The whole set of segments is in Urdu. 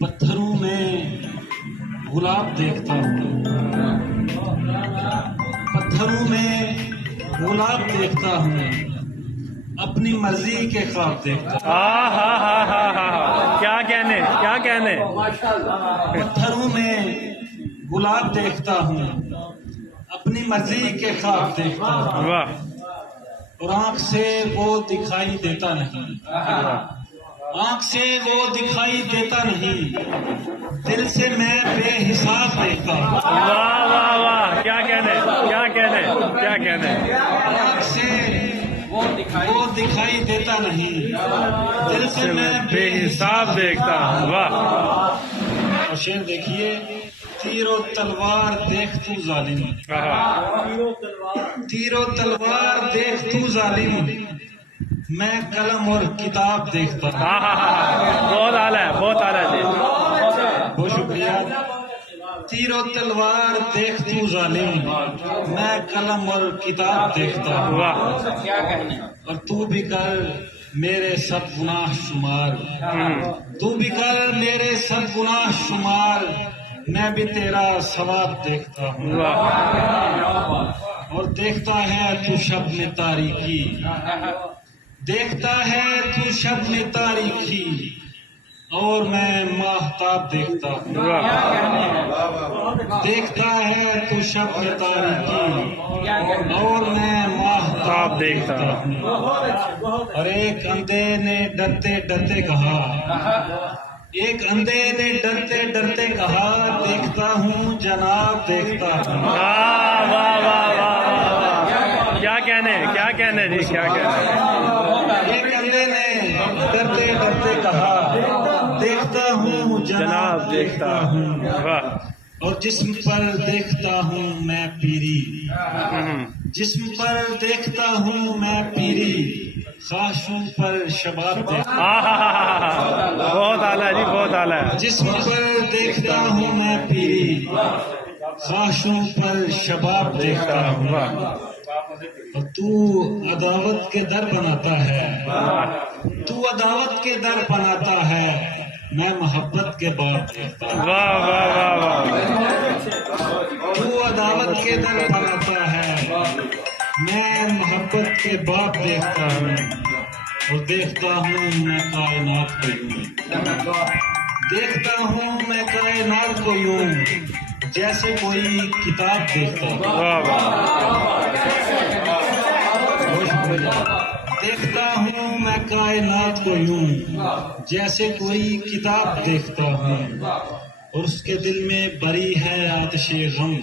پتھروں میں گلاب دیکھتا ہوں، پتھروں میں گلاب دیکھتا ہوں، اپنی مرضی کے خواب دیکھتا ہوں۔ کیا کہنے پتھروں میں گلاب دیکھتا ہوں، اپنی مرضی کے خواب دیکھتا ہوں، واہ اور آنکھ سے وہ دکھائی دیتا نہیں، آنکھ سے وہ دکھائی دیتا نہیں، دل سے میں بے حساب دیکھتا ہوں۔ واہ واہ واہ کیا کہنے آنکھ سے وہ دکھائی دیتا نہیں، دل سے میں بے حساب دیکھتا ہوں۔ واہ اور شعر دیکھیے، تیر و تلوار دیکھ تو ظالم، تیر و تلوار دیکھ تو ظالم، میں قلم اور کتاب دیکھتا ہوں۔ بہت اعلیٰ ہے، بہت اعلیٰ جی۔ بہت شکریہ۔ تیر و تلوار دیکھ تو ظالم، میں قلم اور کتاب دیکھتا ہوں، واہ اور تو بھی کر میرے سب گناہ شمار، تو بھی کر میرے سب گناہ شمار، میں بھی تیرا ثواب دیکھتا ہوں۔ اور دیکھتا ہے تو شب میں تاریکی، دیکھتا ہے تو شب میں تاریکی، اور میں ماہتاب دیکھتا ہوں۔ دیکھتا ہے تو شب میں تاریکی، اور میں ماہتاب دیکھتا ہوں۔ اور ایک اندھے نے ڈرتے ڈرتے کہا، ایک اندھے نے ڈرتے ڈرتے کہا، دیکھتا ہوں جناب دیکھتا ہوں۔ واہ واہ واہ واہ کیا کہنے جی کیا کہنے۔ ایک اندھے نے ڈرتے ڈرتے کہا، دیکھتا ہوں جناب دیکھتا ہوں، واہ اور جسم پر دیکھتا ہوں میں پیری، جسم پر دیکھتا ہوں میں پیری، خواہشوں پر شباب دیکھتا ہوں۔ بہت اعلیٰ جی، بہت اعلیٰ ہے۔ جسم پر دیکھتا ہوں میں پیری، خواہشوں پر شباب دیکھتا ہوں، اور تو عداوت کے در بناتا ہے، تو عداوت کے در بناتا ہے، میں محبت کے باب دیکھتا ہوں۔ واہ واہ واہ واہ تو عداوت کے در بناتا ہے، میں محبت کے باب دیکھتا ہوں، اور دیکھتا ہوں میں کائنات کو یوں، دیکھتا ہوں میں کائنات کو یوں، جیسے کوئی کتاب دیکھتا ہوں۔ واہ واہ دیکھتا ہوں میں کائنات کو یوں، جیسے کوئی کتاب دیکھتا ہوں، اور اس کے دل میں بری ہے آتش غم،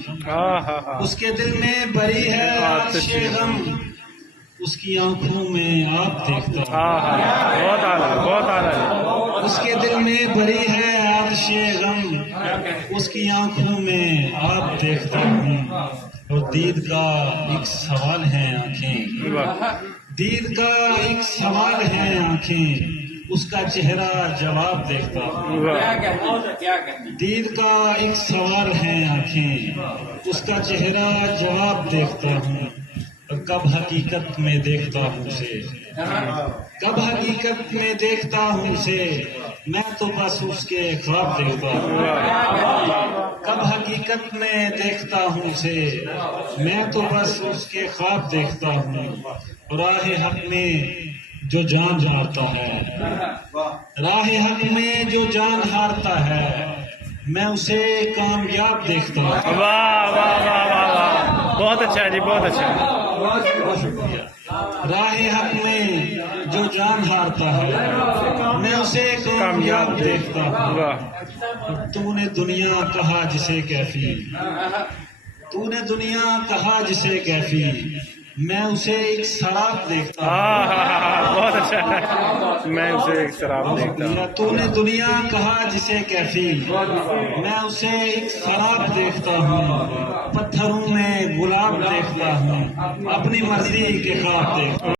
اس کے دل میں بری ہے آتش غم، اس کی آنکھوں میں آپ دیکھتا ہوں۔ بہت اعلیٰ، بہت اعلیٰ۔ اس کے دل میں بری ہے آتش غم، اس کی آنکھوں میں آپ دیکھتا ہوں، اور دید کا ایک سوال ہے آنکھیں، دید کا ایک سوال ہے آنکھیں، اس کا چہرہ جواب دیکھتا ہوں۔ دید کا ایک سوال ہے آنکھیں، اس کا چہرہ جواب دیکھتا ہوں، اور کب حقیقت میں دیکھتا ہوں اسے، کب حقیقت میں دیکھتا ہوں اسے، میں تو بس اس کے خواب دیکھتا ہوں۔ کب حقیقت میں دیکھتا ہوں اسے، میں تو بس اس کے خواب دیکھتا ہوں، راہ حق میں جو جان ہارتا ہے، راہ حق میں جو جان ہارتا ہے، میں اسے کامیاب دیکھتا ہوں۔ واہ واہ واہ واہ واہ بہت اچھا ہے جی، بہت اچھا ہے۔ بہت شکریہ۔ راہ حق میں جو جان ہارتا ہے، میں اسے کامیاب دیکھتا ہوں۔ واہ تو نے دنیا کہا جسے کیفی، تو نے دنیا کہا جسے کیفی، میں اسے ایک سراب دیکھتا ہوں۔ بہت اچھا ہے، میں اسے ایک شراب دیکھتا ہوں۔ تو نے دنیا کہا جسے کیفی، میں اسے ایک سراب دیکھتا ہوں، پتھروں میں گلاب دیکھتا ہوں، اپنی مرضی کے خواب دیکھتا ہوں۔